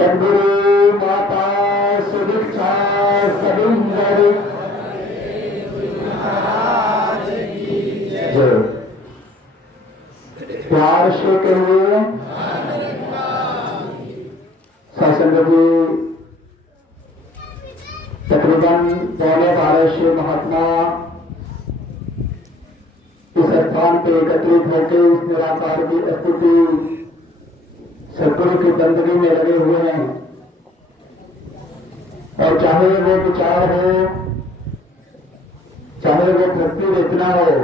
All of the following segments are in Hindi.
सद्गुरु माता सुदीक्षा सबिंदर जय। प्यार से करिए सत्संगी तकरीबन 12:15 से महात्मा इस स्थान पे एकत्रित होकर इस निराकार की स्तुति सदगुरु की बंदगी में लगे हुए हैं। और चाहे वो विचार हो, चाहे वो भक्ति रचना हो,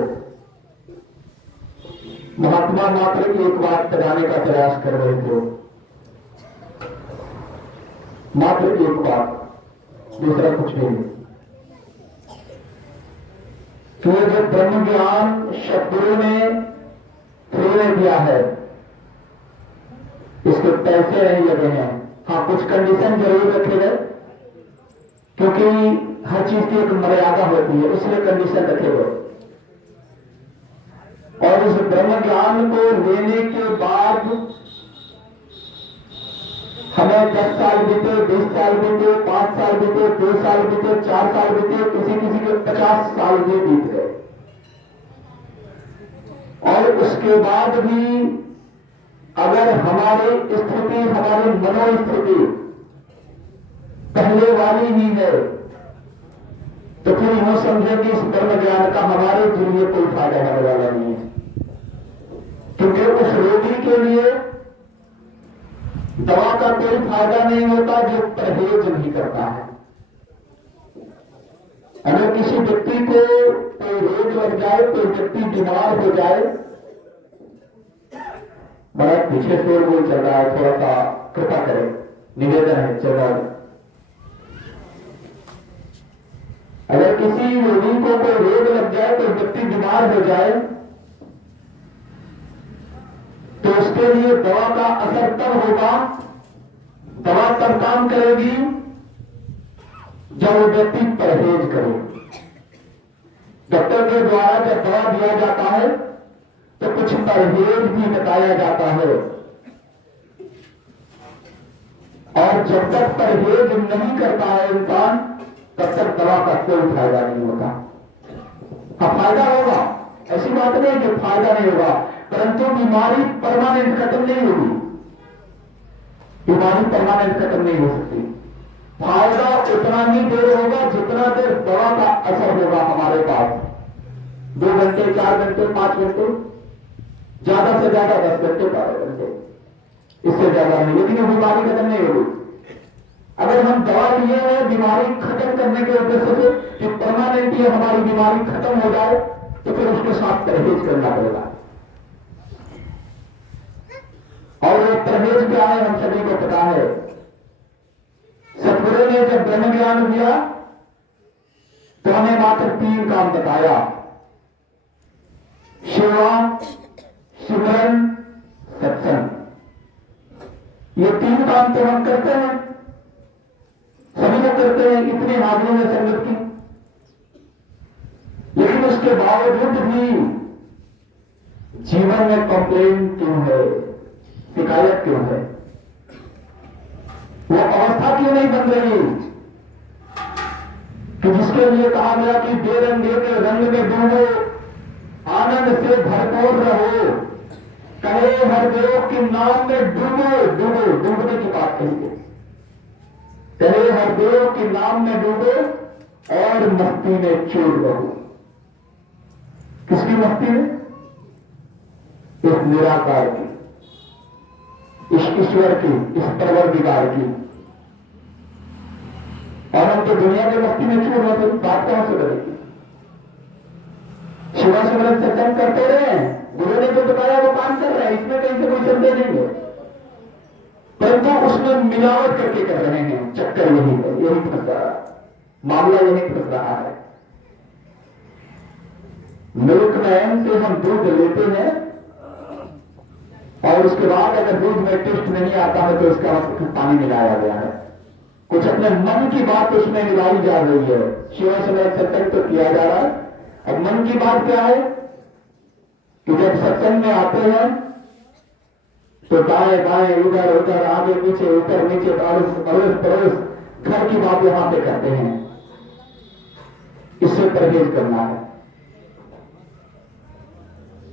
महात्मा मात्र की एक बात बताने का प्रयास कर रहे थे, मात्र एक बात, दूसरा कुछ नहीं। तो जो ब्रह्म ज्ञान सदगुरु ने फ्री में दिया है, इसके पैसे नहीं लगे हैं। हाँ, कुछ कंडीशन जरूर रखे गए, क्योंकि हर चीज की एक मर्यादा होती है, इसलिए कंडीशन रखे गए। और इस ब्रह्म ज्ञान को लेने के बाद हमें 10 साल बीते, 20 साल बीते, 5 साल बीते, 2 साल बीते, 4 साल बीते, किसी किसी के 50 साल भी बीत गए। और उसके बाद भी अगर हमारी स्थिति, हमारी मनोस्थिति पहले वाली ही है, तो फिर यूं समझे कि इस ब्रह्म ज्ञान का हमारे लिए कोई फायदा होने वाला नहीं है। क्योंकि उस रोगी के लिए दवा का कोई फायदा नहीं होता जो परहेज नहीं करता है। अगर किसी व्यक्ति को कोई रोग लग जाए, कोई व्यक्ति बीमार हो जाए, बड़ा पीछे शोरगुल चल रहा है, थोड़ा सा कृपा करें, निवेदन है, चल रहा है। अगर किसी रोगी को कोई रोग लग जाए, कोई व्यक्ति बीमार हो जाए, तो उसके लिए दवा का असर तब होगा, दवा तब काम करेगी जब वो व्यक्ति परहेज करे। डॉक्टर के द्वारा जब दवा दिया जाता है तो कुछ परहेज भी बताया जाता है, और जब तक परहेज नहीं करता है इंसान, तब तक दवा का कोई फायदा नहीं होता। हाँ, फायदा होगा, ऐसी बात नहीं कि फायदा नहीं होगा, परंतु बीमारी परमानेंट खत्म नहीं होगी। बीमारी परमानेंट खत्म नहीं हो सकती। फायदा उतना ही देर होगा जितना देर दवा का असर होगा हमारे पास। 2 घंटे, 4 घंटे, 5 घंटे, ज्यादा से ज्यादा 10 घंटे, 12 घंटे, इससे ज्यादा नहीं, लेकिन वो बीमारी खत्म नहीं होगी। अगर हम दवा लिए हैं बीमारी खत्म करने के उद्देश्य से कि परमानेंट ये हमारी बीमारी खत्म हो जाए, तो फिर उसके साथ परहेज करना पड़ेगा। और वो परहेज क्या है हम सभी को पता है। सतगुरु ने जब ब्रह्म ज्ञान दिया तो हमें मात्र 3 काम बताया: सेवा, सिमरन, सत्संग। ये 3 काम तो हम करते हैं, सभी लोग करते हैं, इतनी हाजिरी है संगत की, लेकिन उसके बावजूद भी जीवन में कंप्लेन क्यों है, शिकायत क्यों है, वो अवस्था क्यों नहीं बन रही कि जिसके लिए कहा गया कि बेरंगे के रंग में डूबो, आनंद से भरपूर रहो, कहे हरदेव के नाम में डूबो। डूबो, डूबने की बात कही है, कहे हरदेव के नाम में डूबो और मस्ती में चूर रहो। किसकी मस्ती में? इस निराकार की, इस ईश्वर की, इस परवरदिगार की। और हम तो दुनिया की मस्ती में चूर रहे, बात कहां से बनेगी? शिवा सिमरन सत्संग करते रहे, गुरु ने जो बताया वो काम कर रहे हैं, इसमें कहीं से कोई संदेह नहीं है, परंतु उसमें मिलावट करके कर रहे हैं। चक्कर यही है, यही फंस रहा है, मामला यही फंस रहा है। मिल्क मैन से हम दूध लेते हैं और उसके बाद अगर दूध में टेस्ट नहीं आता है तो उसका पानी मिलाया गया है, कुछ अपने मन की बात उसमें मिलाई जा रही है। शिवा सिमरन सत्संग तो किया जा रहा है। अब मन की बात क्या है कि जब सत्संग में आते हैं तो दाएं बाएं इधर उधर आगे पीछे ऊपर नीचे अड़ोस पड़ोस घर की बात यहां पे करते हैं। इससे परहेज करना है,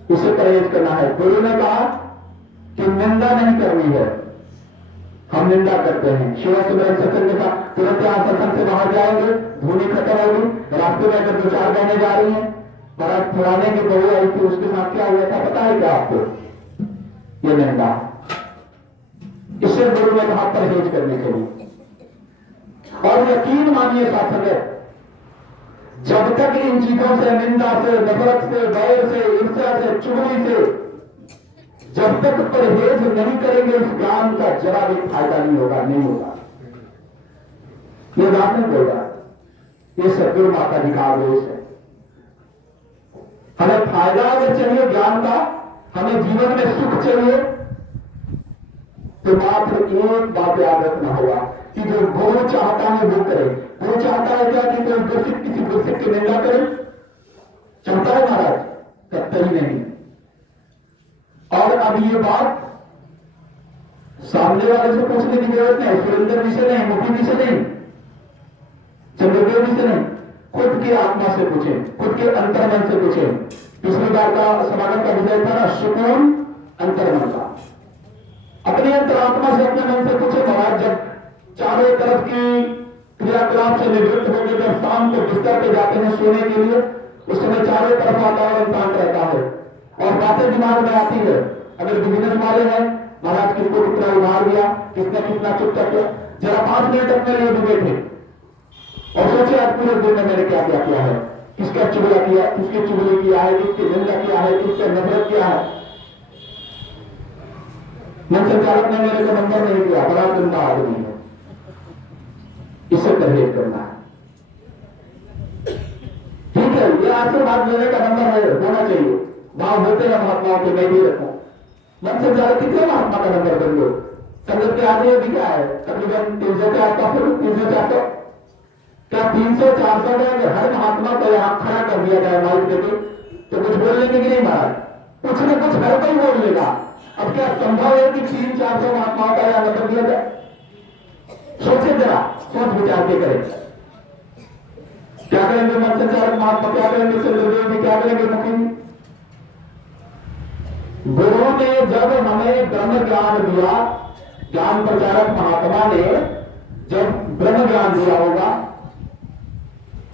इससे परहेज करना है। गुरु ने कहा कि निंदा नहीं करनी है, हम निंदा करते हैं। शिव सुमरन सत्संग के साथ तुरंत यहां सत्संग से बाहर जाएंगे, धूनी खत्म होगी, रास्ते में अगर 2-4 बहने जा रही हैं, महाराज फलाने की बहू आई थी, उसके साथ क्या हुआ था पता है क्या आपको? ये निंदा। इससे गुरु ने कहा परहेज करने के लिए। और यकीन मानिए साथ जब तक इन चीजों से, निंदा से, नफरत से, बैर से, ईर्ष्या से, चुगली से जब तक परहेज नहीं करेंगे, इस ज्ञान का जरा भी फायदा नहीं होगा, नहीं होगा। ये बात नहीं बोल रहा, ये सदगुरु माता जी का आदेश है। हमें फायदा अगर चाहिए ज्ञान का, हमें जीवन में सुख चाहिए, तो मात्र एक बात याद रखना होगा कि जो गुरु चाहता है वो करे। गुरु चाहता है क्या कि कोई गुरसिक किसी गुरसिक की निंदा करे? चाहता है महाराज? करता ही नहीं। और अब ये बात सामने वाले से पूछने की जरूरत नहीं, सुरेंद्र जी से नहीं, मुखी जी से नहीं, चंद्रदेव जी से नहीं, खुद की आत्मा से पूछें, खुद के अंतर्मन से पूछें। पिछली बार का समागम का विषय था ना, सुकून अंतर्मन का। अपने अंतरात्मा से, अपने मन से पूछे महाराज, जब चारों तरफ की क्रियाकलाप से निवृत्त होकर जब शाम को बिस्तर पे जाते हैं सोने के लिए, उस समय चारों तरफ वातावरण शांत रहता है और बातें दिमाग में आती है। अगर बिजनेस वाले हैं, महाराज किसको कितना उधार दिया, किसने कितना चुपचाप किया, जरा 5 मिनट अपने लिए भी बैठे और सोचे आज पूरे दिन में मैंने क्या क्या किया है, किसका चुगला किया, किसकी चुगली किया है, किसकी निंदा किया है, किससे नफरत किया है। मन संचालक ने मेरे को नंबर नहीं दिया, बड़ा गंदा आदमी है, इससे परहेज करना है। ठीक है, ये आशीर्वाद लेने का नंबर है, होना चाहिए। भाव होते हैं महात्माओं के, मैं भी रखूं। मन संचालक कितने महात्मा का नंबर बन लो, संगत के आगे भी क्या है, तकरीबन 300 के आसपास, 300-400, क्या 300-400 में हर महात्मा को यहां खड़ा कर दिया जाए माइक देके, तो कुछ बोल लेंगे कि नहीं महाराज? कुछ न कुछ हर कोई बोल लेगा। अब क्या संभव है कि 300-400 महात्माओं का यहां नंबर दिया जाए? सोचे जरा, सोच विचार के करें। क्या करेंगे मन संचालक महात्मा, क्या करेंगे चंद्रदेव जी, क्या करेंगे मुखी? गुरु ने जब हमें ब्रह्म ज्ञान दिया, ज्ञान प्रचारक महात्मा ने जब ब्रह्म ज्ञान दिया होगा,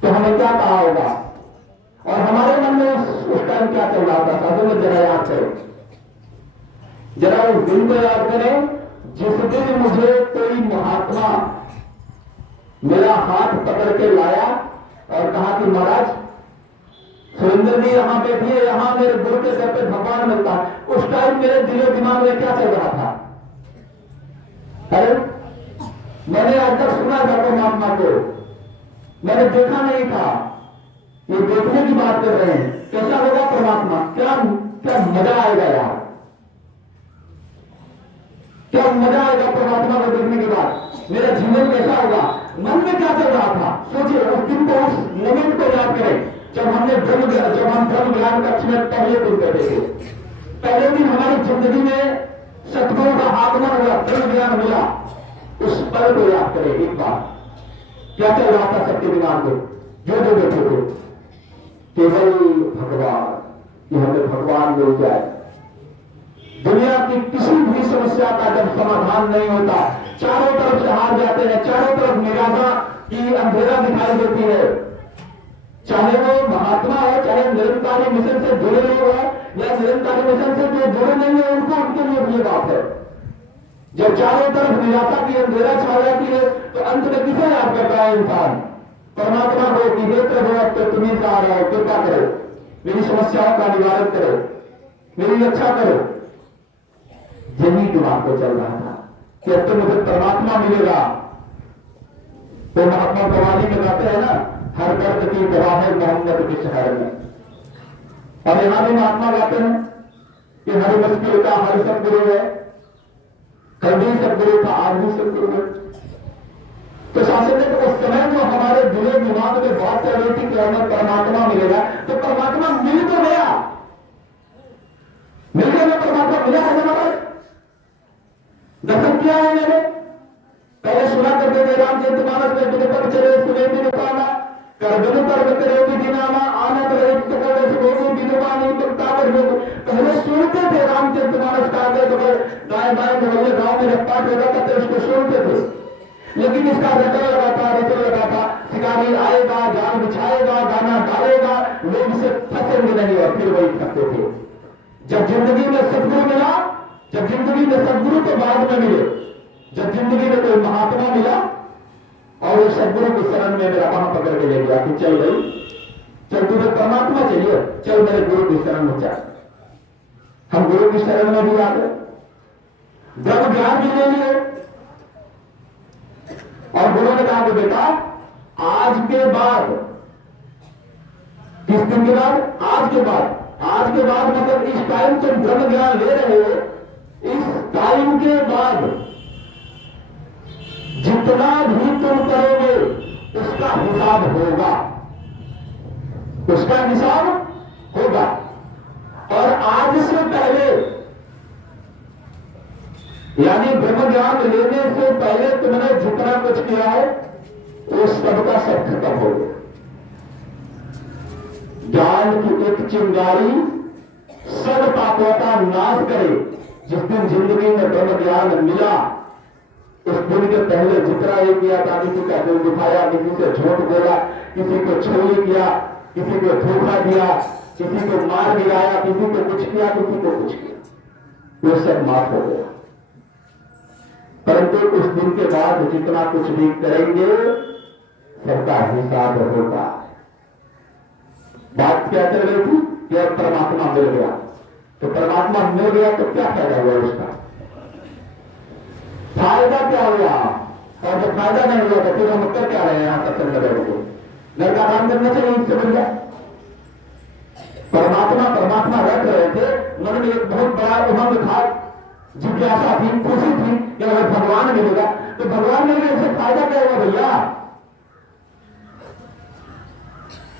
तो हमें क्या कहा होगा और हमारे मन में उस टाइम क्या चल रहा था? तो जरा याद करें, जरा उस दिन को याद करें जिस दिन मुझे कोई महात्मा मेरा हाथ पकड़ के लाया और कहा कि महाराज सुरेंद्र जी यहां बैठिए, यहां मेरे गुरु के सर पे भगवान मिलता है। उस टाइम मेरे दिलो दिमाग में क्या चल रहा था? अरे मैंने आज तक सुना था परमात्मा को, मैंने देखा नहीं था। ये देखने की बात कर रहे हैं, कैसा होगा परमात्मा? क्या क्या मजा आएगा यार, क्या मजा आएगा परमात्मा को देखने के बाद। मेरा जीवन कैसा होगा, मन में क्या चल रहा था? सोचिए, उस दिन को, उस मोमेंट को याद करें जब हम ब्रह्म ज्ञान कक्ष में पहले दिन बैठे थे। पहले दिन हमारी जिंदगी में सतगुरु का आगमन हुआ, ब्रह्म ज्ञान मिला, उस पल को याद करें एक बार। क्या चल रहा था सबके दिमाग में? जो बैठे थे, केवल भगवान, कि हमें भगवान मिल जाए। दुनिया की किसी भी समस्या का जब समाधान नहीं होता, चारों तरफ से हार जाते हैं, चारों तरफ निराशा की अंधेरा दिखाई देती है। चाहे वो महात्मा है, चाहे निरंकारी मिशन से जुड़े लोग हैं या निरंकारी मिशन से जो जुड़े नहीं है, उनको उनके लिए भी ये बात है। जब चारों तरफ निराशा की अंधेरा छा जाती है, तो अंत में किसे याद करता है इंसान? परमात्मा को कि हे प्रभु, अब तो तुम्हें आ रहा हो, कृपा करो, मेरी समस्याओं का निवारण करो, मेरी रक्षा करो। यही दिमाग को चल रहा था कि अब तो मुझे परमात्मा मिलेगा। तो महात्मा कवाली में गाते हैं ना, हर दर्द की दवा है मोहम्मद के शहर में। और यहां भी महात्मा गाते हैं कि हर मुश्किल का हर सदगुरु है, कल भी सदगुरु था, आज भी सदगुरु है। तो शासन ने उस समय जो हमारे दिले दिमाग में बात चल रही थी कि हमें परमात्मा मिलेगा, तो परमात्मा मिल तो गया, मिल गया ना, परमात्मा मिला है हमारा। है मैंने। पहले सुना करते थे रामचरितमानस में विनिपट चले सुने विनुपाना करबनु पर्वत रेवती दिनामा आनंद रहित सकल सुभोगी विनुपानी तत्तावर योग। पहले सुनते थे रामचरितमानस का आगे तो दाएं बाएं मोहल्ले गांव में रफ्तार होगा करते उसको सुनते थे, लेकिन इसका रटन लगा था शिकारी आएगा, जाल बिछाएगा, गाना डालेगा, लोग इसे फंसेंगे नहीं और फिर वही फंसते थे। जब जिंदगी में सदगुरु मिला, जब जिंदगी में सदगुरु तो बाद में मिले, जब जिंदगी में कोई महात्मा मिला और वो सदगुरु की शरण में मेरा वहां पकड़ के ले गया कि चल भाई चल, तुझे परमात्मा चाहिए, चल मेरे गुरु की शरण में चल। हम गुरु की शरण में भी आ गए, ब्रह्म ज्ञान भी ले लिए और गुरु ने कहा कि बेटा आज के बाद, किस दिन के बाद, आज के बाद मतलब इस टाइम तुम ब्रह्म ज्ञान ले रहे हो, इस टाइम के बाद जितना भी तुम करोगे उसका हिसाब होगा, उसका हिसाब होगा। और आज से पहले यानी ब्रह्म ज्ञान लेने से पहले तुमने जितना कुछ किया है वो सबका सब खत्म हो गया। ज्ञान की एक चिंगारी सब पापों का नाश करे। जिस दिन जिंदगी में ब्रह्म ज्ञान मिला उस दिन के पहले जितना ये किया था, किसी का दिल दुखाया, किसी से झूठ बोला, किसी को चोरी किया, किसी को धोखा दिया, किसी को मार गिराया, किसी को कुछ किया, किसी को कुछ किया, वो सब माफ हो गया। परंतु उस दिन के बाद जितना कुछ भी करेंगे सबका हिसाब होगा। बात क्या चल रही थी कि अब परमात्मा मिल गया, तो परमात्मा मिल गया तो क्या फायदा हुआ उसका, फायदा क्या हुआ? और जब फायदा नहीं हुआ तो फिर हम कर क्या रहे हैं यहां सत्संग में बैठ के? घर का काम करना चाहिए, इससे मिल गया। परमात्मा रख रहे थे, मन में एक बहुत बड़ा उमंग था, जिज्ञासा थी, खुशी थी कि अगर भगवान मिलेगा तो भगवान मिलेगा, इससे फायदा क्या हुआ भैया?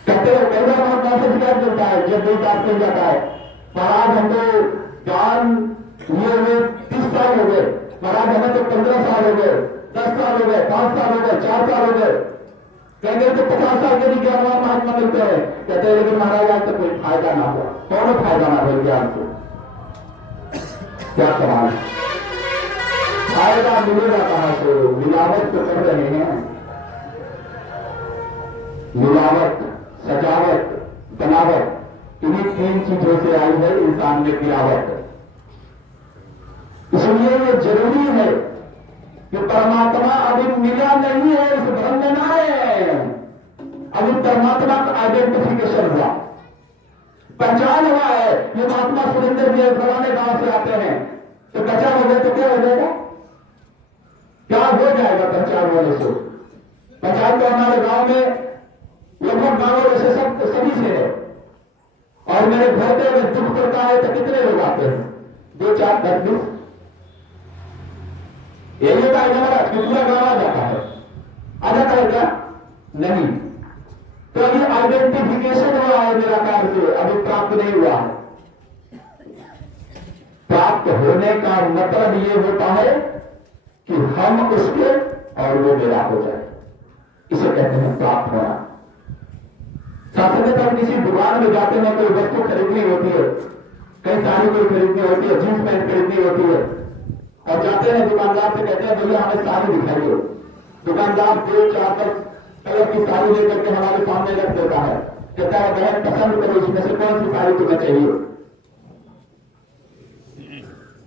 कहते हैं कई बार बहुत मैसेज क्या मिलता है जब कोई बात मिल जाता है, महाराज हमको ज्ञान लिए हुए 30 साल हो गए, महाराज हमें तो 15 साल हो गए, 10 साल हो गए, 5 साल हो गए, 4 साल हो गए। कहेंगे तो 50 साल के भी ज्ञान महात्मा मिलते हैं। कहते हैं लेकिन महाराज आज तो कोई फायदा ना हुआ। कौन फायदा ना हुआ ज्ञान को? क्या सवाल? फायदा मिलेगा कहां से? मिलावट तो कर रहे हैं, मिलावट, सजावट, बनावट, इन्हीं 3 चीजों से आई है इंसान में गिरावट। इसलिए ये जरूरी है कि परमात्मा अभी मिला नहीं है, इस भ्रम में ना है। अभी परमात्मा का आइडेंटिफिकेशन हुआ, पहचान हुआ है। ये महात्मा सुरेंद्र जी फलाने गांव से आते हैं, तो पहचान हो गए तो क्या हो जाएगा? क्या हो जाएगा पहचान होने से? पहचान तो हमारे गांव में लगभग गांवों में से सभी से है। और मेरे घर पे अगर दुख करता है तो कितने लोग आते हैं? 2, 4, 10, 20। यही होता है हमारा पूरा गांव आ जाता है। आ जाता है क्या? नहीं। तो अभी आइडेंटिफिकेशन हुआ है निराकार से, अभी प्राप्त नहीं हुआ है। प्राप्त होने का मतलब ये होता है कि हम उसके और वो मेरा हो जाए, इसे कहते हैं प्राप्त होना। शासन में हम किसी दुकान में जाते हैं, कोई वस्तु खरीदनी होती है, कई साड़ी कोई खरीदनी होती है, जींस पैंट खरीदनी होती है, और जाते हैं दुकानदार से कहते हैं भैया हमें साड़ी दिखाइए। दुकानदार 2, 4 कलर की साड़ी लेकर के हमारे सामने रख देता है, कहता है बहन पसंद करो, इसमें से कौन सी साड़ी तुम्हें चाहिए।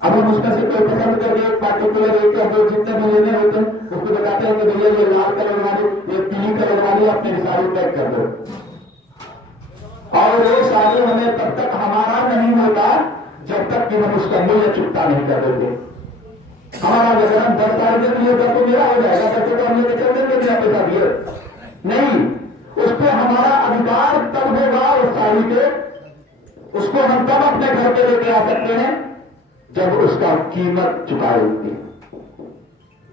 अब हम उसमें से कोई पसंद करके एक पार्टिकुलर एक जो जितने भी लेने होते हैं उसको बताते हैं कि भैया ये लाल कलर वाली, ये पीली कलर वाली अपनी साड़ी पैक कर दो। और वो साड़ी हमें तब तक हमारा नहीं होता जब तक कि हम उसका मूल्य चुकता नहीं कर देते। हमारा अगर हम 10 साड़ी के लिए तो मेरा हो जाएगा, तब तो हम लेके चल देंगे बिना पैसा दिए नहीं। उसको हमारा अधिकार तब होगा उस साड़ी के, उसको हम तब अपने घर पे लेके आ सकते हैं जब उसका कीमत चुकाएंगे।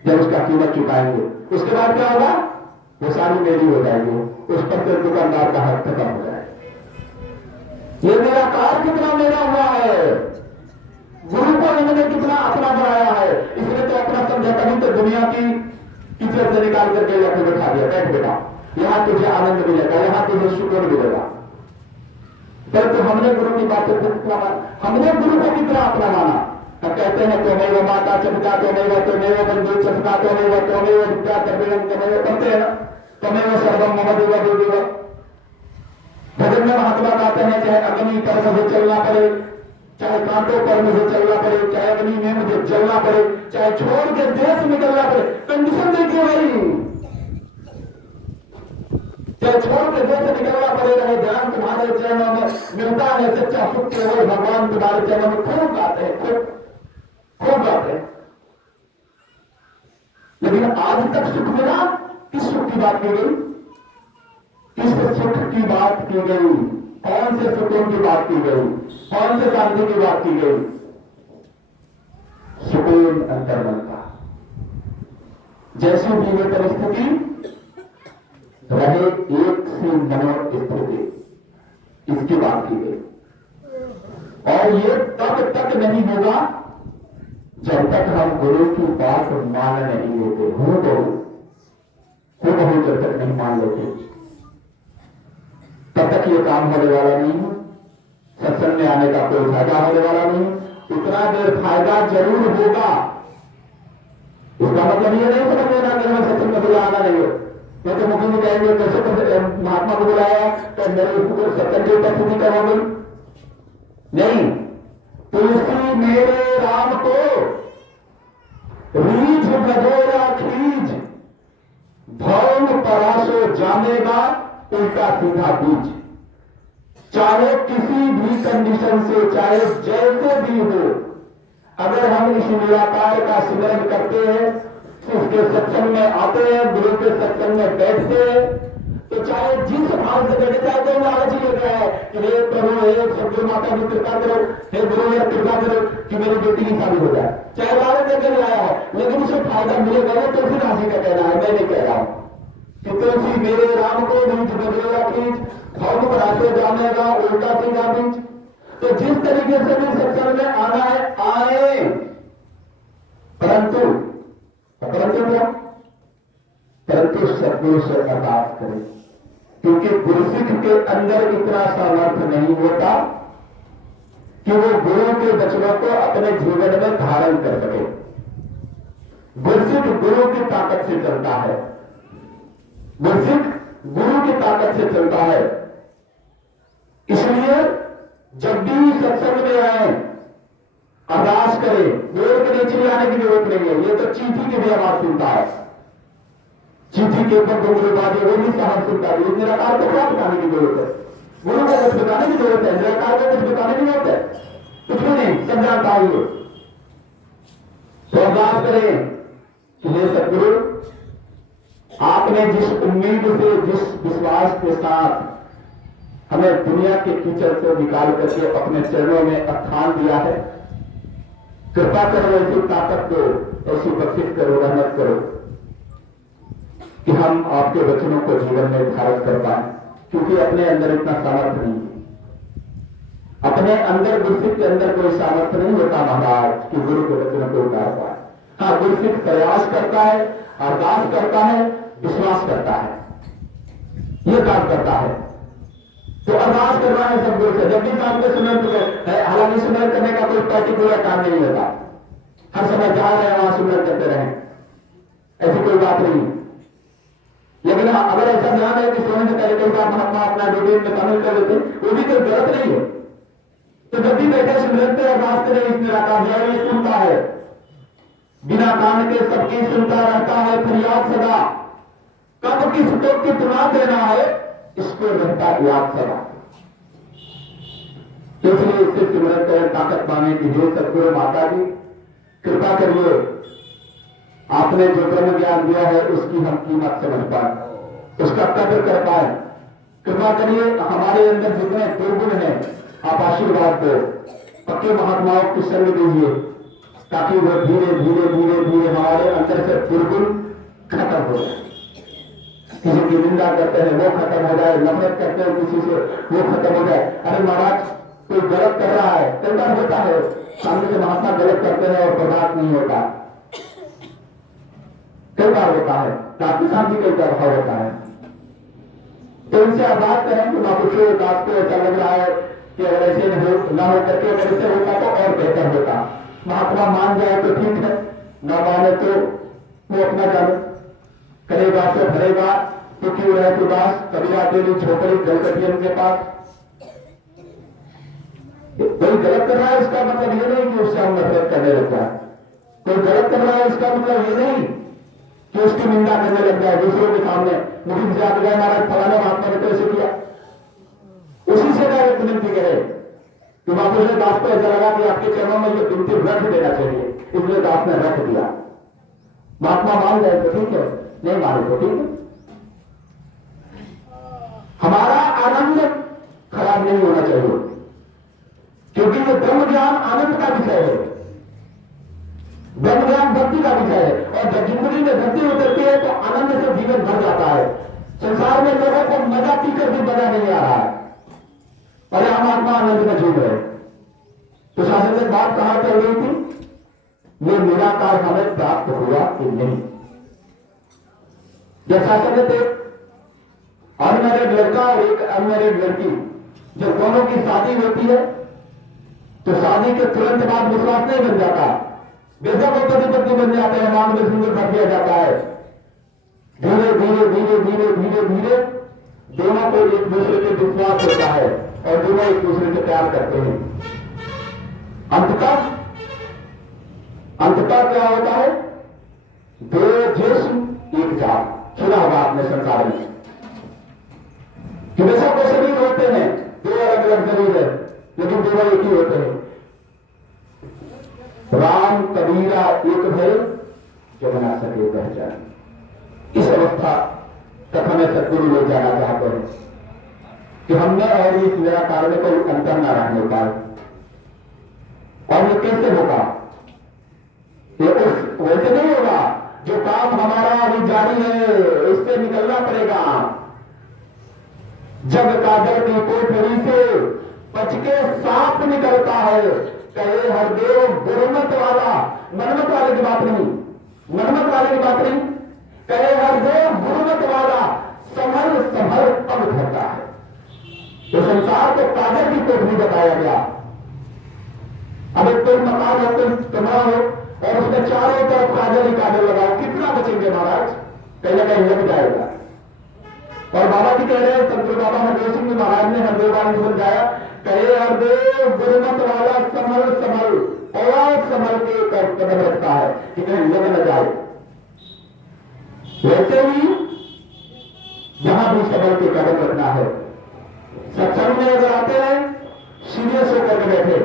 जब उसका कीमत चुकाएंगे उसके बाद क्या होगा? वो साड़ी मेरी हो जाएगी, उस पर फिर दुकानदार का हक खत्म हो जाएगा। ये मेरा कार कितना मेरा हुआ है, गुरु को इन्होंने कितना अपना बनाया है, इसने तो अपना समझा, तभी तो दुनिया की कीचड़ से निकाल करके यहाँ पे बैठा दिया, बैठ बेटा यहाँ तुझे आनंद मिलेगा, यहाँ तुझे सुकून मिलेगा। परंतु हमने गुरु की बातों को कितना माना, हमने गुरु को कितना अपना माना। अब कहते हैं त्वमेव माता चमका, त्वमेव बंधु चमका, त्वमेव विद्या कर्मेण त्वमेव, करते हैं ना, त्वमेव सर्वम मम देव देव। भजन में महात्मा कहते हैं चाहे अग्नि पर मुझे चलना पड़े, चाहे कांटों पर मुझे चलना पड़े, चाहे अग्नि में मुझे जलना पड़े, चाहे छोड़ के देश निकलना पड़े, कंडीशन देखिए भाई, चाहे छोड़ के देश निकलना पड़ेगा, ध्यान तुम्हारे चरणों में मिलता है, सच्चा सुख केवल भगवान तुम्हारे चरणों में। खूब गाते हैं, खूब गाते हैं, लेकिन आज तक सुख मिला, किस सुख की बात की गई, किस सुख की बात की गई, कौन से सुकून की बात की गई, कौन से शांति की बात की गई? सुकून अंतर्मन का। जैसी भी ये परिस्थिति रहे, एक सी मनोस्थिति, इसकी बात की गई। और ये तब तक नहीं होगा जब तक हम गुरु की बात मान नहीं लेते, हो बहु जब तक नहीं मान लेते, तब तक ये काम होने वाला नहीं है। सत्संग में आने का कोई फायदा होने वाला नहीं। उतना देर फायदा जरूर होगा, उसका मतलब ये नहीं समझ लेना कि हमें सत्संग में बुला आना नहीं हो। तो मुख्य में कहेंगे कैसे महात्मा को बुलाया तो मेरे सत्संग की उपस्थिति कब होगी? नहीं, तुलसी मेरे राम को रीझ बजोरा खींच, भौम परासो जानेगा उल्टा सीधा बीज। चाहे किसी भी कंडीशन से, चाहे जैसे भी हो, अगर हम इस निराकार का स्मरण करते हैं, उसके सत्संग में आते हैं, गुरु के सत्संग में बैठते हैं, तो चाहे जिस भाव से बैठे, चाहे कोई लालच ही लेता है कि हे प्रभु, हे सदगुरु माता की कृपा करो, हे गुरु या कृपा करो कि मेरी बेटी की शादी हो जाए, चाहे लालच लेकर आया है, लेकिन उसे फायदा मिलेगा ना, तो फिर राशि का कहना है, मैं नहीं कह रहा हूं कि तुलसी मेरे राम को रीझ बजोरा खींच, भौम परासो जानेगा उल्टा सीधा बीज। तो जिस तरीके से भी सत्संग में आना है आए, परंतु क्या? परंतु सदगुरु से अरदास करें, क्योंकि गुरुसिख के अंदर इतना सामर्थ्य नहीं होता कि वो गुरु के वचनों को अपने जीवन में धारण कर सके। गुरुसिख गुरु की ताकत से चलता है, गुरुसिख गुरु की ताकत से चलता है। इसलिए जब भी सत्संग में आए अरदास करें, बोल के नीचे आने की जरूरत नहीं है। ये तो चींटी की भी आवाज सुनता है, चींटी के ऊपर दो गुरु बाजे, वो भी साहब सुनता है। निराकार को क्या बताने की जरूरत है? गुरु को कुछ बताने की जरूरत है, निराकार को कुछ बताने की जरूरत है? कुछ भी नहीं, सब जानता है ये। तो अरदास करें कि हे सदगुरु, आपने जिस उम्मीद से, जिस विश्वास के साथ हमें दुनिया के कीचड़ से निकाल करके अपने चरणों में स्थान दिया है, कृपा करो, ऐसी ताकत दो, ऐसी बख्शिश करो, रहमत करो कि हम आपके वचनों को जीवन में धारण कर पाए, क्योंकि अपने अंदर इतना सामर्थ्य नहीं है। अपने अंदर गुरुसिख के अंदर कोई सामर्थ्य नहीं होता महाराज कि गुरु के वचनों को उतार पाए। हाँ, गुरुसिख प्रयास करता है, अरदास करता है, विश्वास करता है, ये काम करता है। तो अरदास करना है सब गुरु से, जब भी काम के सुनर है। हालांकि सुनर करने का कोई पर्टिकुलर काम नहीं होता, हर समय जहां रहे वहां सुनर करते रहे, ऐसी कोई बात नहीं। लेकिन अगर ऐसा ध्यान है कि सोने से पहले कई बार महात्मा अपना रूटीन में शामिल कर देते, वो भी कोई गलत नहीं है। तो जब भी बैठे सुनर पे अरदास करें, इस निराकार ये सुनता है, बिना कान के सबकी सुनता रहता है फरियाद सदा, कब किस को कितना देना है इसको रहता याद सदा। इसलिए इससे सिमरन करें, ताकत पाने की। हे सदगुरु माता जी, कृपा करिए, आपने जो ब्रह्म ज्ञान दिया है उसकी हम कीमत समझ पाए, उसका कदर कर पाए। कृपा करिए, हमारे अंदर जितने दुर्गुण हैं आप आशीर्वाद दो, पक्के महात्माओं की संग दीजिए, ताकि वो धीरे धीरे धीरे धीरे हमारे अंदर से दुर्गुण खत्म हो जाए। किसी की निंदा करते हैं वो खत्म हो जाए, नफरत करते हैं किसी से वो खत्म हो जाए। अरे महाराज, कोई गलत कर रहा है, कई बार होता है सामने से महात्मा गलत करते हैं और बर्दाश्त नहीं होता, कई बार होता है, आपके साथ भी कई तरफा होता है। तो इनसे आजाद करें कि महापुरुषों आपको ऐसा लग रहा है कि अगर ऐसे ना हो करके अगर ऐसे होता तो और बेहतर होता। महात्मा मान जाए तो ठीक है, ना माने तो वो अपना जाने, करेगा तो भरेगा तो क्यों रहे उदास, कबीरा तेरी झोपड़ी गलकटियन के पास। कोई गलत कर रहा है इसका मतलब ये नहीं कि उससे हम नफरत करने लग जाए, कोई गलत कर रहा है इसका मतलब ये नहीं कि उसकी निंदा करने लग जाए दूसरों के सामने। मुझे जाग गया महाराज फलाने महात्मा ने तो ऐसे किया, उसी से डायरेक्ट विनती करे कि महापुरुष ने दास को ऐसा लगा कि आपके चरणों में ये विनती रख देना चाहिए, इसलिए दास ने रख दिया। महात्मा मान जाए तो ठीक है, नहीं माने तो ठीक है। हमारा आनंद खराब नहीं होना चाहिए, क्योंकि ये ब्रह्म ज्ञान आनंद का विषय है, ब्रह्म ज्ञान भक्ति का विषय है। और जब जिंदगी में भक्ति उतरती है तो आनंद से जीवन भर जाता है। संसार में लोगों को मजा पीकर भी मजा नहीं आ रहा है, और हम आत्मा आनंद में जीव रहे। तो शासन में बात कहां चल रही थी, ये निराकार हमें प्राप्त हुआ कि नहीं। जब शासन में थे अनमैरिड लड़का और एक अनमैरिड लड़की, जब दोनों की शादी होती है तो शादी के तुरंत बाद विश्वास नहीं बन जाता, बेशक वो पति पत्नी बन जाते हैं, मांग में सिंदूर भर दिया जाता है। धीरे धीरे धीरे धीरे धीरे धीरे दोनों को एक दूसरे पे विश्वास होता है और दोनों एक दूसरे से प्यार करते हैं। अंततः क्या होता है, दो जिस्म एक जात। सुना होगा आपने संसार में कि बेशक वो शरीर होते हैं, दो अलग अलग शरीर है, लेकिन दोनों एक ही होते हैं। राम कबीरा एक भय जो बना सके पहचान। इस अवस्था तक हमें सदगुरु ले जाना चाहते हैं कि हमने और इस निराकार में कोई अंतर न रहने पाए। और ये कैसे होगा, ये उस वैसे नहीं होगा जो काम हमारा अभी जारी है इससे निकलना पड़ेगा। जब काजल की कोठरी से बच के सांप निकलता है, कहे हरदेव गुरुमत वाला, मनमत वाले की बात नहीं, मनमत वाले की बात नहीं, कहे हरदेव गुरुमत वाला संभल संभल तब धरता है। तो संसार को काजल की कोठरी बताया गया। अब एक कोई मकान हो, कोई कमरा हो और उसमें चारों तरफ काजल ही काजल लगाओ, कितना बचेंगे महाराज, कहीं ना कहीं लग जाएगा। और बाबा जी कह रहे हैं, संत बाबा हरदेव सिंह महाराज ने हरदेव वाणी समझाया, कहे हरदेव गुरुमत वाला संभल संभल और संभल के कदम रखता है कि कहीं लग न जाए। वैसे ही जहां भी संभल के कदम रखना है। सत्संग में अगर आते हैं सीरियस होकर के बैठे,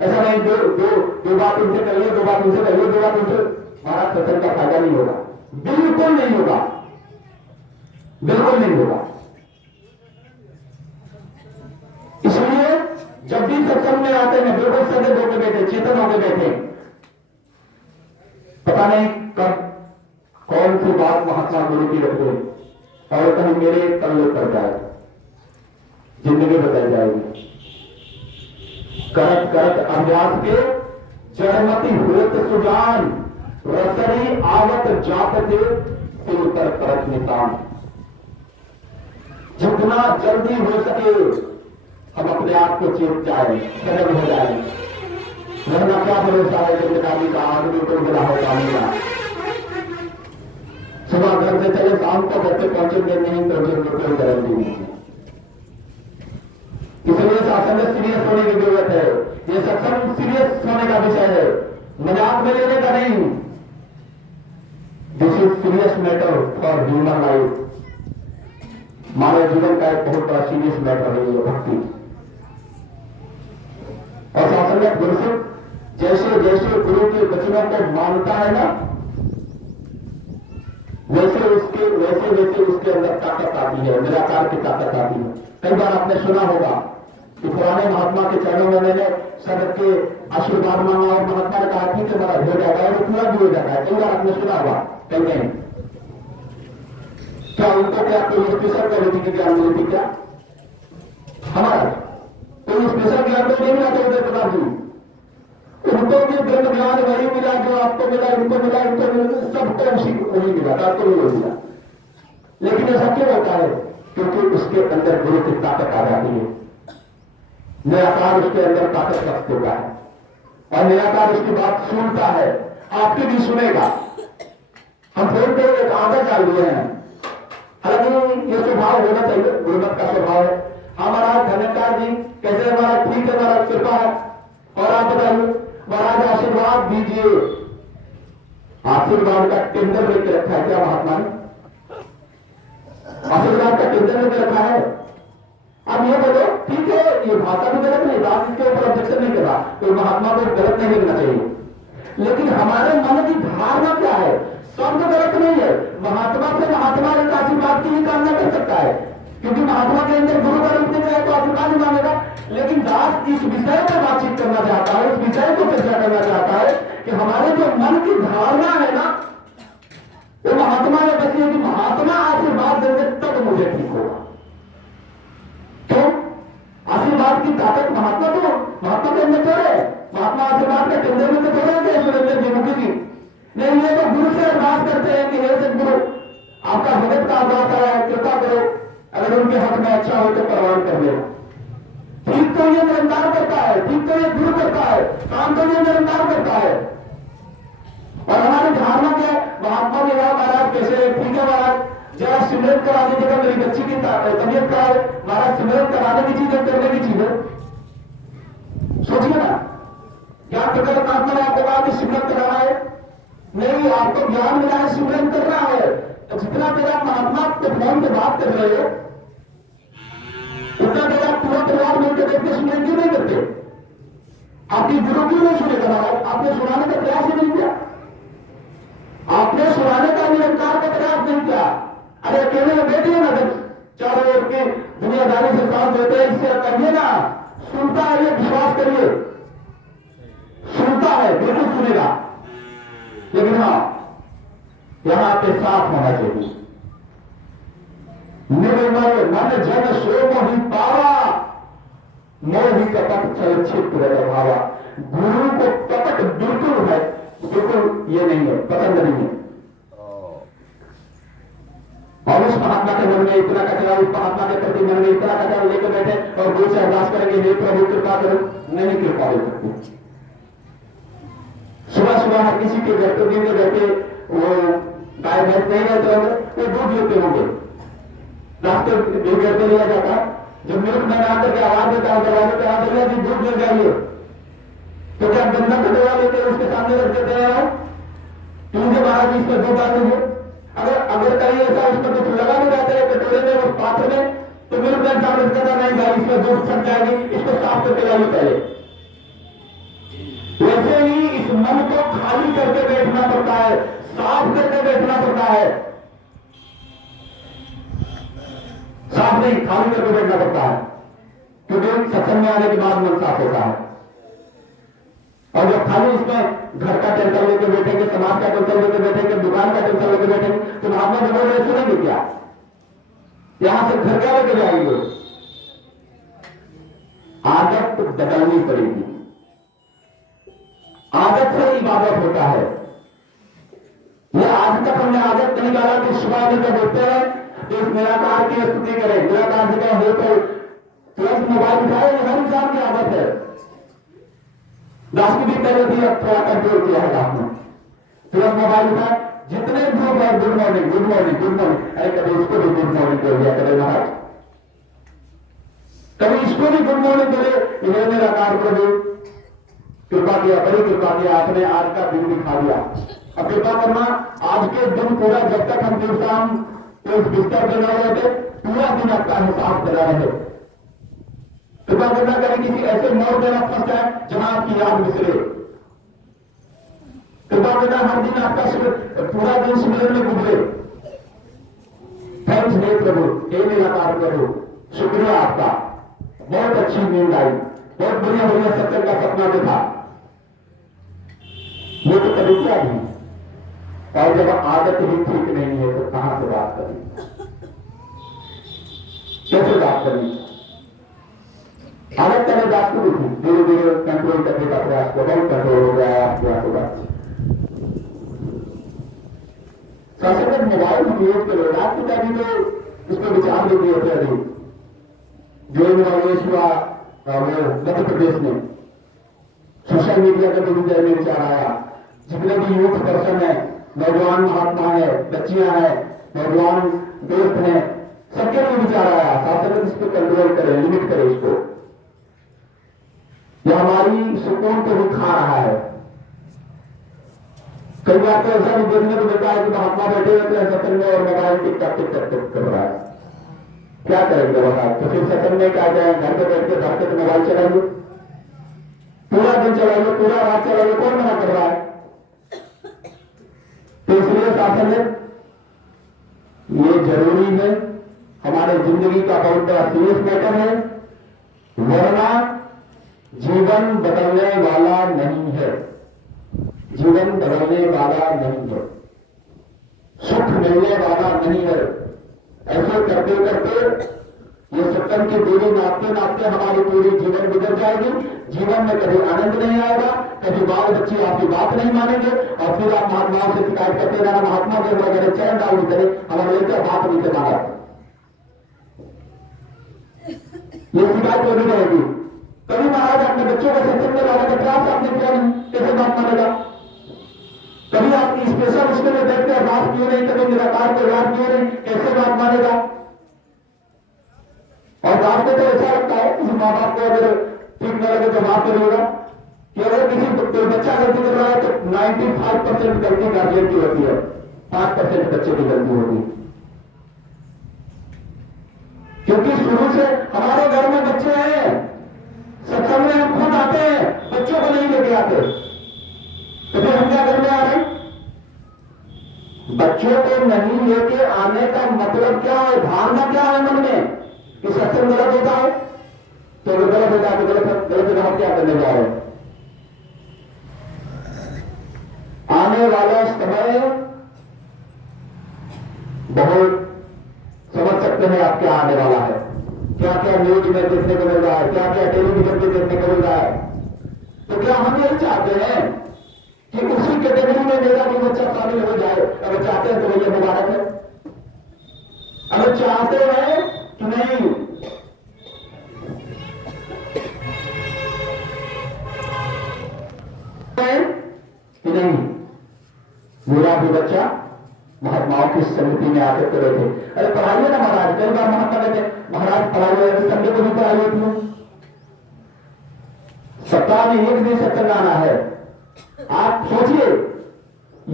ऐसा नहीं दो दो दो बात उनसे करिए, दो बात उनसे करिए, दो बात उनसे, महाराज सत्संग का फायदा नहीं होगा, बिल्कुल नहीं होगा, बिल्कुल नहीं होगा। इसलिए जब भी सत्संग में आते हैं बिल्कुल सजग होकर बैठे, चेतन होकर बैठे। पता नहीं कब कौन सी बात महात्मा गुरु की रख दे और कहीं मेरे तल्ले पर जाए, जिंदगी बदल जाएगी। करत करत अभ्यास के जड़मती होत सुजान, रसरी आवत जात दे सिर पर परत निशान। जितना जल्दी हो सके हम अपने आप को चेत जाए, सजग हो जाए। वरना क्या भरोसा है जिंदगी का, आदमी को मिला हो पानी का। सुबह घर से चले शाम को घर से पहुंचेंगे नहीं तो जिनको कोई गारंटी नहीं है। इसलिए शासन में सीरियस होने की जरूरत है। ये सत्संग सीरियस होने का विषय है, मजाक में लेने का नहीं। This is serious matter for human life. मानव जीवन का एक बहुत बड़ा सीरियस मैटर है ये भक्ति। और शासन में गुरुसिख जैसे जैसे गुरु के वचनों को मानता है ना, वैसे वैसे उसके अंदर ताकत आती है, निराकार की ताकत आती है। कई बार आपने सुना होगा कि पुराने महात्मा के चरणों में मैंने सबक के आशीर्वाद मांगा और महात्मा ने कहा ठीक है महाराज हो जाएगा, और पूरा भी हो जाता है। कई बार आपने सुना होगा कहीं कहीं। क्या उनको क्या कोई स्पेशल क्वालिटी की ज्ञान मिली थी क्या? हमारा कोई स्पेशल ज्ञान तो नहीं मिला था उदय प्रताप जी, जो आपको मिला, इनको मिला, इनको मिला, सबको वही मिला, आपको भी वही मिला। लेकिन ऐसा क्यों होता है? क्योंकि उसके अंदर गुरु की ताकत आ जाती है। निराकार उसके अंदर ताकत रख देता है और निराकार उसकी बात सुनता है, आपकी भी सुनेगा। हम बोलते हैं एक आदत डाल दिए हैं, हालांकि ये स्वभाव होना चाहिए, गुरुमत का स्वभाव है। हमारा धन्यकार जी कैसे? हमारा ठीक है, हमारा कृपा है। और आप बताइए, महाराज आशीर्वाद दीजिए। आशीर्वाद का टेंडर लेकर रखा है क्या महात्मा ने? आशीर्वाद का टेंडर लेकर रखा है। अब ये बोलो ठीक है, ये भाषा भी गलत नहीं, बात इसके ऊपर ऑब्जेक्शन नहीं कर रहा, तो महात्मा को गलत नहीं लिखना चाहिए। लेकिन हमारे मन की धारणा क्या है? शब्द गलत नहीं है। महात्मा से महात्मा एक आशीर्वाद की भी कामना कर सकता है, क्योंकि महात्मा के अंदर गुरु का रूप दिख रहा है तो आशीर्वाद ही मांगेगा। लेकिन दास इस विषय पर बातचीत करना चाहता है, इस विषय को चर्चा करना चाहता है कि हमारे जो मन की धारणा है ना, वो महात्मा ने बची है कि महात्मा आशीर्वाद देंगे तब मुझे ठीक होगा। क्यों? आशीर्वाद की ताकत महात्मा के अंदर थोड़े है। महात्मा आशीर्वाद के टेंडर में तो थोड़े है कि सुरेंद्र विमुखी की नहीं, ये तो गुरु से अरदास करते हैं कि हे सदगुरु, आपका भगत का अरदास आया है, कृपा करो, अगर उनके हक में अच्छा हो तो प्रवान कर ले। ठीक तो ये निरंकार करता है, ठीक तो ये गुरु करता है, काम तो ये निरंकार करता है। और हमारी धारणा क्या है? महात्मा ने कहा महाराज कैसे? ठीक है महाराज, जरा सिमरन करा दीजिएगा, मेरी बच्ची की तबीयत का है महाराज, सिमरन कराने की चीज है, करने की चीज है। सोचिए ना, क्या प्रकार महात्मा ने आपको कहा कि सिमरन कराना है? नहीं, आपको ज्ञान मिला है, सिमरन करना है। तो जितना देर आप महात्मा के फोन पे बात कर रहे हो, उतना देर आप पूरा परिवार मिलकर देखते सिमरन क्यों नहीं करते? आपकी गुरु क्यों नहीं सुनेगा महाराज? आपने सुनाने का प्रयास ही नहीं किया, आपने सुनाने का निरंकार का प्रयास नहीं किया। अरे अकेले में बैठिए ना, जब चारों ओर की दुनियादारी से साथ देते हैं, इससे करिए ना, सुनता है, ये विश्वास करिए, सुनता है, बिल्कुल सुनेगा। लेकिन हाँ, यहां पे साफ होना चाहिए। निर्मल मन जन सो मोहि पावा, मोहि कपट चल छित्र भावा। गुरु को कपट बिल्कुल है, बिल्कुल ये नहीं है, पसंद नहीं है। और उस महात्मा के मन में इतना कचरा, उस महात्मा के प्रति मन में इतना कचरा लेकर बैठे और गुरु से अरदास करेंगे हे प्रभु कृपा करो, नहीं कृपा दे सकते। सुबह सुबह हर किसी के घर पे दिन में बैठे वो गाय भैंस नहीं रहते होंगे, वो दूध लेते होंगे, रास्ते दूध लेते लिया जाता। जब मिल्क मैन आकर के आवाज देता है दरवाजे पे, आप भैया जी दूध ले जाइए, तो क्या गंदा कटोरा लेते उसके सामने रख देते हैं कि मुझे महाराज इसमें दूध डाल दीजिए। अगर कहीं ऐसा उसमें कुछ लगा भी जाता है कटोरे में, उस पात्र में, तो मिल्क मैन सामने कहता नहीं भाई इसमें दूध छट जाएगी, इसको साफ करके लाइए पहले। वैसे ही इस मन को खाली करके बैठना पड़ता है, साफ करके बैठना पड़ता है, साफ नहीं खाली करके बैठना पड़ता है, क्योंकि सत्संग में आने के बाद मन साफ होता है। और जब खाली इसमें घर का टेंशन लेकर बैठेंगे, समाज का टेंशन लेकर बैठेंगे, दुकान का टेंशन लेकर बैठेंगे, तो महात्मा जी बोल रहे सुनेंगे क्या? यहां से घर क्या लेकर जाएंगे? आदत बदलनी पड़ेगी। आदत से इबादत होता है। यह आज तक हमने आदत नहीं डाला कि सुबह में जब होते हैं तो इस निराकार की स्तुति करें, निराकार जी का हो तो तुरंत मोबाइल उठाए, हर इंसान की आदत है। दास की भी पहले थी, अब थोड़ा कंट्रोल किया है आपने, तुरंत मोबाइल उठाए, जितने ग्रुप है good morning good morning good morning, अरे कभी इसको भी गुड मॉर्निंग कर दिया करे महाराज, कभी इसको भी गुड मॉर्निंग करे, इन्हें निराकार को भी कृपा किया, बड़ी कृपा किया, आपने आज का दिन दिखा दिया। अब कृपा करना, आज के दिन पूरा जब तक हम दिन शाम उस बिस्तर पे न रहे थे, पूरा दिन आपका हिसाब करा रहे। कृपा करना करें किसी ऐसे मोड़ पर आप फंस जाए जहां आपकी याद बिसरे। कृपा करना हर दिन आपका पूरा दिन सिमरन में गुजरे। थैंक्स हे प्रभु, हे निराकार प्रभु, शुक्रिया आपका, बहुत अच्छी नींद आई, बहुत बढ़िया बढ़िया सत्संग का सपना देखा, ये तो कभी क्या नहीं। और जब आदत ही ठीक नहीं है तो कहां से बात करें, कैसे बात करें? आदत पहले बात शुरू थी, धीरे धीरे कंट्रोल करने का प्रयास, बहुत कंट्रोल हो गया आपके यहाँ बात। सीएच के लोग आज पिताजी तो इस पर विचार नहीं दिए थे अभी जो इन्वेस्ट हुआ वो मध्य प्रदेश में सोशल मीडिया का भी विजय में विचार आया। जितने भी यूथ पर्सन है, नौजवान महात्मा है, बच्चियां हैं, नौजवान दोस्त हैं, सबके लिए विचार आया शासन इसको कंट्रोल करे, लिमिट करे इसको। यह हमारी सुकून को भी खा रहा है। कई बार तो ऐसा भी देखने को मिलता है कि महात्मा बैठे होते हैं सत्संग में और मोबाइल टिकटॉक टिकटॉक कर रहा है। क्या करेंगे बताओ? तो फिर सत्संग में क्या जाए, घर पे बैठ के घर पे तो मोबाइल चलाइए, पूरा दिन चलाइए, पूरा रात चलाइए, कौन मना कर रहा है? तो इसलिए शासन है ये जरूरी है, हमारे जिंदगी का बहुत बड़ा सीरियस मैटर है, वरना जीवन बदलने वाला नहीं है, जीवन बदलने वाला नहीं है, सुख मिलने वाला नहीं है। ऐसे करते करते ये सत्संग की दूरी नापते नापते हमारी पूरी जीवन गुजर जाएगी। जीवन में कभी आनंद नहीं आएगा, कभी बाल बच्चे आपकी बात नहीं मानेंगे और फिर आप महात्माओं से शिकायत करते रहना, महात्मा के वगैरह चैन डाल नहीं करे, हमारे लेकर बात नहीं से माना, ये शिकायत होती रहेगी। कभी महाराज अपने बच्चों को सत्संग में लाने का प्रयास आपने किया नहीं, कैसे बात मानेगा? कभी आपकी स्पेशल उसके में बैठ कर बात क्यों नहीं, कभी निराकार को याद क्यों नहीं, कैसे बात मानेगा? और बात में तो ऐसा लगता है किसी माँ बाप को अगर ठीक न लगे तो बात करिएगा कि अगर किसी कोई बच्चा गलती कर रहा है तो 95% गलती गार्जियन की होती है, 5% बच्चे की गलती होगी। क्योंकि शुरू से हमारे घर में बच्चे हैं, सत्संग में हम खुद आते हैं, बच्चों को नहीं लेके आते, तो फिर हम क्या घर में आ रहे हैं? बच्चों को नहीं लेके आने का मतलब क्या है, धारणा क्या है मन में कि सत्संग गलत होता है, तो गलत होता है, गलत हम क्या करने जा रहे हैं? आने वाला समय बहुत समझ सकते हैं आप क्या आने वाला है, क्या क्या न्यूज में देखने को मिल रहा है, क्या क्या टेलीविजन पे देखने को मिल रहा है। तो क्या हम यही चाहते हैं कि उसी कैटेगरी में मेरा भी बच्चा शामिल हो जाए? अगर चाहते हैं तो भैया मुबारक है, अगर चाहते हैं कि नहीं कि नहीं मेरा भी बच्चा महात्माओं की संगति में आकर करे थे। अरे पढ़ाइए ना महाराज, कई बार महात्मा कहते महाराज पढ़ाइए, संगत को भी पढ़ाइए क्यों? सप्ताह में एक दिन सत्संग आना है। आप सोचिए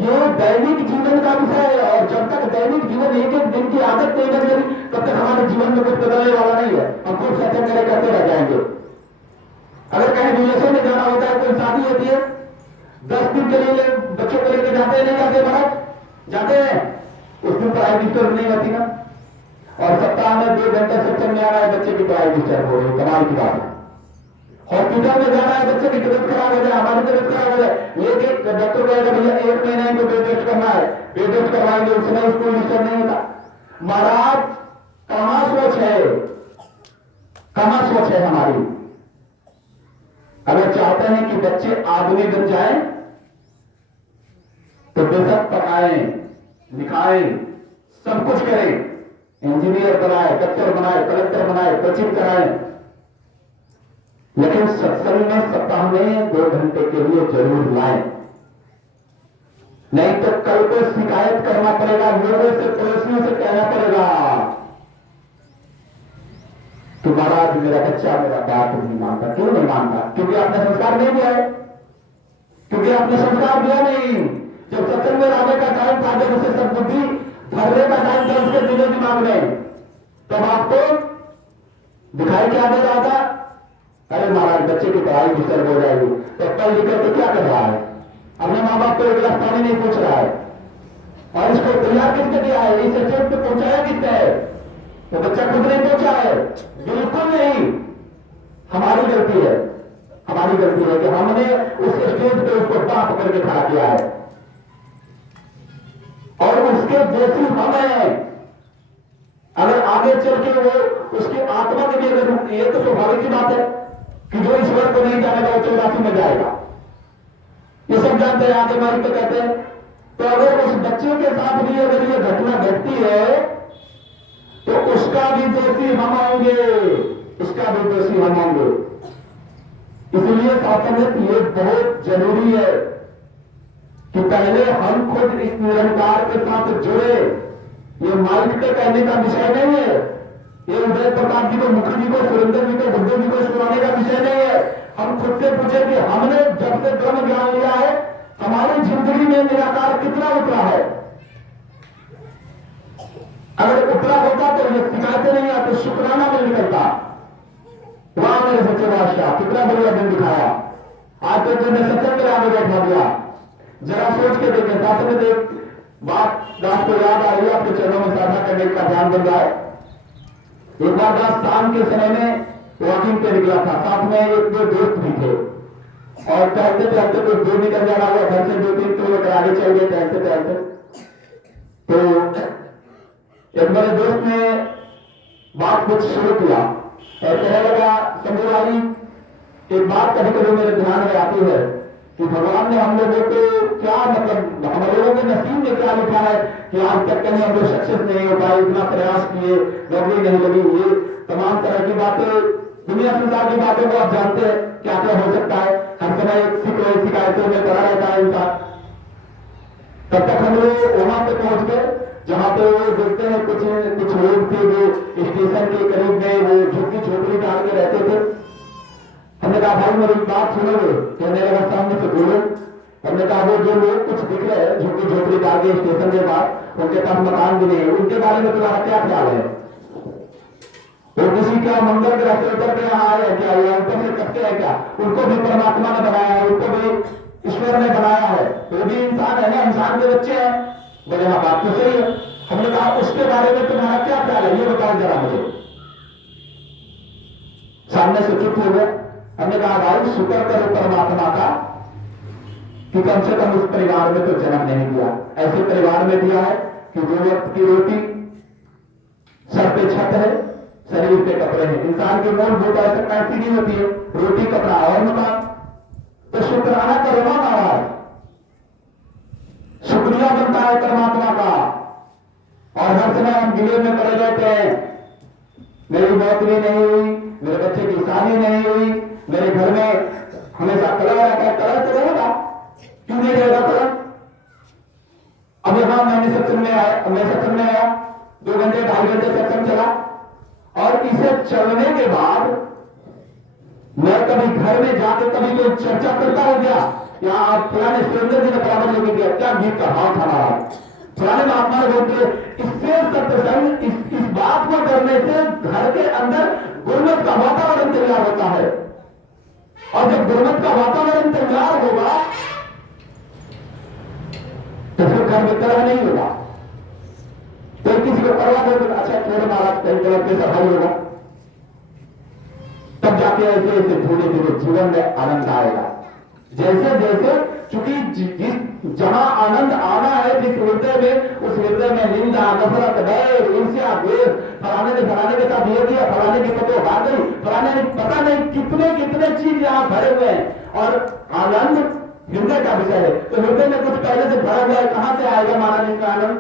ये दैनिक जीवन का विषय है और जब तक दैनिक जीवन एक एक दिन की आदत नहीं बन गई तब तक हमारे जीवन में कुछ बदलने वाला नहीं है, हम खुद सत्संग करते रह जाएंगे। अगर कहीं विदेशों में जाना होता है, कोई शादी होती है, 10 दिन के लिए बच्चों को लेकर जाते हैं, नहीं जाते महाराज? जाते हैं, उस दिन पढ़ाई डिस्टर्ब नहीं होती ना। और सप्ताह में 2 घंटे सत्संग में आना है, बच्चे की पढ़ाई डिस्टर्ब हो रही, कमाल की बात है। हॉस्पिटल में जाना है, बच्चे की तबियत खराब हो जाए, हमारी तबियत खराब हो जाए, लेकिन डॉक्टर कहेगा भैया 1 महीने को बेड रेस्ट करना है, बेड रेस्ट करवाएंगे, उस समय स्कूल डिस्टर्ब नहीं होता। महाराज कहां सोच है, कहां सोच है हमारी? अगर चाहते हैं कि बच्चे आदमी बन जाए तो बेशक पढ़ाएं, लिखाएं, सब कुछ करें, इंजीनियर बनाए, डॉक्टर बनाए, कलेक्टर बनाए, कोचिंग कराएं, लेकिन सत्संग में सप्ताह में 2 घंटे के लिए जरूर लाएं। नहीं तो कल को शिकायत करना पड़ेगा, लोगों से, पड़ोसियों से कहना पड़ेगा कि महाराज मेरा बच्चा मेरा बात नहीं मानता। क्यों नहीं मानता? क्योंकि आपने संस्कार नहीं दिया है, क्योंकि आपने संस्कार दिया नहीं। जब सत्संग में लाने का टाइम था, जब उसे सद्बुद्धि भरने का टाइम था उसके दिले दिमाग में, तब आपको दिखाई क्या दे रहा था? अरे महाराज बच्चे की पढ़ाई डिस्टर्ब हो जाएगी, तो पढ़ लिख कर क्या कर रहा है? अपने माँ बाप को 1 गिलास पानी नहीं पूछ रहा है, और इसको तैयार किसने किया है, इस स्टेज पे पहुंचाया किसने है? तो बच्चा खुद नहीं पहुंचा है, बिल्कुल नहीं। हमारी गलती है, हमारी गलती है कि हमने उस स्टेज पे उसको बाप करके खड़ा किया है, और उसके जैसी हम हैं। अगर आगे चल के वो उसकी आत्मा के लिए, ये तो स्वाभाविक की बात है कि जो ईश्वर को नहीं जानेगा वो 84 में जाएगा, ये सब जानते हैं। आगे मालिक तो कहते हैं तो अगर उस बच्चे के साथ भी अगर ये घटना घटती है तो उसका भी दोषी हम होंगे, उसका भी दोषी हम होंगे। इसलिए साथीगण ये बहुत जरूरी है कि पहले हम खुद इस निरंकार के साथ जुड़े। ये माइक पे कहने का विषय नहीं है, ये उदय प्रताप जी को, मुखर्जी जी को, सुरेंद्र जी को, बुद्धू जी को सुनाने का विषय नहीं है। हम खुद से पूछे कि हमने जब से ब्रह्म ज्ञान लिया है हमारी जिंदगी में निराकार कितना उतरा है। अगर उतरा होता तो ये शिकायतें नहीं आती, शुक्राना मिल निकलता। वहां मेरे सच्चे बादशाह कितना बढ़िया दिन दिखाया। आज तो तुमने सत्संग में आगे बैठा दिया। जरा सोच के देखें, साथ में देख बात दास को याद आ रही है, आपके चरणों में साधना करने का ध्यान बन रहा है। एक बार दास शाम के समय में वॉकिंग पे निकला था, साथ में एक दो दोस्त भी थे और टहलते टहलते कुछ दूर निकल जाना हुआ, घर से 2-3 किलोमीटर आगे चल गए टहलते टहलते। तो एक मेरे दोस्त ने बात कुछ शुरू किया और कहने लगा, शंभू भाई एक बात कभी कभी मेरे ध्यान में आती है कि भगवान ने हम लोगों को क्या, मतलब हम लोगों के नसीब में क्या लिखा है कि आज तक कहीं हम लोग सक्सेस नहीं हो पाए, इतना प्रयास किए, नौकरी नहीं लगी, ये तमाम तरह की बातें, दुनिया संसार की बातों को आप जानते हैं क्या क्या हो सकता है। हर समय एक शिकायतों में पड़ा रहता है इंसान। तब तक हम लोग वहां पे पहुंच गए जहां पे वो देखते हैं कुछ लोग थे जो स्टेशन के करीब में वो झुग्गी झोपड़ी डाल के रहते थे। हमने कहा भाई मेरी बात सुनोगे? कहने लगा सामने से बोलो। हमने कहा वो जो लोग कुछ दिख रहे हैं झुग्गी झोपड़ी डाल के स्टेशन के बाद, उनके पास मकान भी नहीं है, उनके बारे में तुम्हारा क्या ख्याल है? वो किसी क्या मंगल ग्रह से उतर के यहाँ आए क्या, या ऊपर से कटते हैं क्या? उनको भी परमात्मा ने बनाया है, उनको भी ईश्वर ने बनाया है, वो भी इंसान है ना, इंसान के बच्चे हैं। बोले हाँ बात तो सही है। हमने कहा उसके बारे में तुम्हारा क्या ख्याल है, ये बताओ जरा मुझे। सामने से चुप हो गया। हमने कहा भाई शुक्र करो परमात्मा का कि कम से कम उस परिवार में तो जन्म नहीं दिया, ऐसे परिवार में दिया है कि दो वक्त की रोटी, सर पे छत है, शरीर पे कपड़े हैं। इंसान की मूलभूत आवश्यकता ऐसी नहीं होती है, रोटी कपड़ा और मकान। तो शुक्राना करो ना महाराज, शुक्रिया बनता है परमात्मा का। और हर समय हम गिले में पड़े रहते हैं, मेरी नौकरी नहीं हुई, मेरे बच्चे की शादी नहीं हुई, मेरे घर में हमेशा कलह रहता है। कलह तो रहेगा, क्यों नहीं रहेगा कलह? अब यहां मैं सत्संग में आया, 2 घंटे 2.5 घंटे सत्संग चला और इसे चलने के बाद मैं कभी घर में जाकर कभी कोई चर्चा करता हो गया, या आप पुराने सुरेंद्र जी ने बराबर लेके गया क्या गीत का भाव था महाराज, पुराने महात्मा ने बोलते इससे सत्संग, इस बात को करने से घर के अंदर गुरमत का वातावरण तैयार होता है। और जब गुरमत का वातावरण तैयार होगा तो फिर घर में कलह नहीं होगा। तो किसी को परवाह नहीं, अच्छा थोड़े महाराज कहीं कलह के सफाई होगा, तब जाके ऐसे ऐसे धीरे धीरे जीवन में आनंद आएगा। जैसे जैसे चूंकि जहां आनंद आना है जिस हृदय में, उस हृदय में निंदा, नफरत, बैर, ईर्ष्या, द्वेष, फलाने ने फलाने के साथ ये किया, फलाने की पतो हार गई, फलाने ने पता नहीं कितने कितने चीज यहां भरे हुए हैं। और आनंद हृदय का विषय है, तो हृदय में कुछ पहले से भरा हुआ है, कहां से आएगा महाराज इनका आनंद,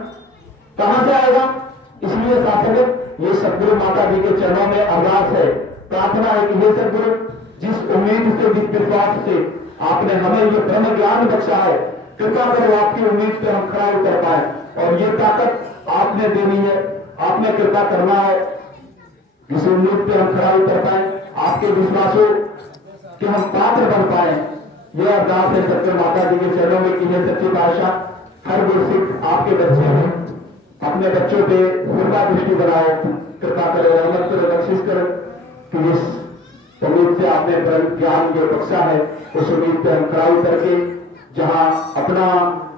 कहां से आएगा? इसलिए शास्त्र ये सदगुरु माता जी के चरणों में अरदास है, प्रार्थना है कि हे सदगुरु, जिस उम्मीद से, जिस विश्वास से आपने हमें ये ब्रह्म ज्ञान बख्शा है, कृपा करो आपकी उम्मीद पे हम खड़ा उतर पाए। और ये ताकत आपने देनी है, आपने कृपा करना है, इस उम्मीद पे हम खड़ा उतर पाए, आपके विश्वासों कि हम पात्र बन पाए। यह अरदास है सदगुरु माता जी के चरणों में कि हे सच्चे पातशाह, हर गुरसिख आपके बच्चे हैं, अपने बच्चों पे कृपा दृष्टि बनाओ, कृपा करो, रहमत करो, बख्शिश करो कि इस उम्मीद से आपने ब्रह्म ज्ञान जो बख्शा है उस उम्मीद पे हम खड़ा उतर के जहां अपना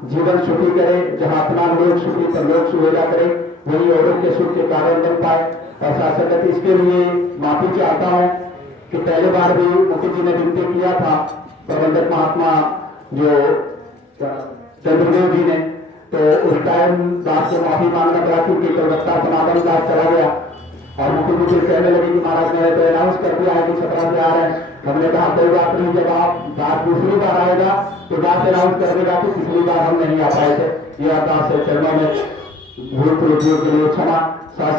जीवन सुखी करे, जहां अपना लोक सुखी पर लोक सुविधा करे, वही औरों के सुख के कारण बन पाए। ऐसा संगत इसके लिए माफी चाहता हूं कि पहले बार भी मुखी जी ने विनती किया था, प्रबंधक महात्मा जो चंद्रदेव जी ने, तो उस टाइम दास को माफी मांगना पड़ा क्योंकि कलकत्ता सनातन दास चला गया और मुखी जी कहने लगी कि महाराज ने तो अनाउंस कर दिया है कि छपरा से आ रहे हैं। हमने कहा कोई बात नहीं, जब आप बात दूसरी बार आएगा तो बात अनाउंस कर देगा कि पिछली बार हम नहीं आ पाए थे। ये अरदास से चरणों में भूल त्रुटियों के लिए क्षमा।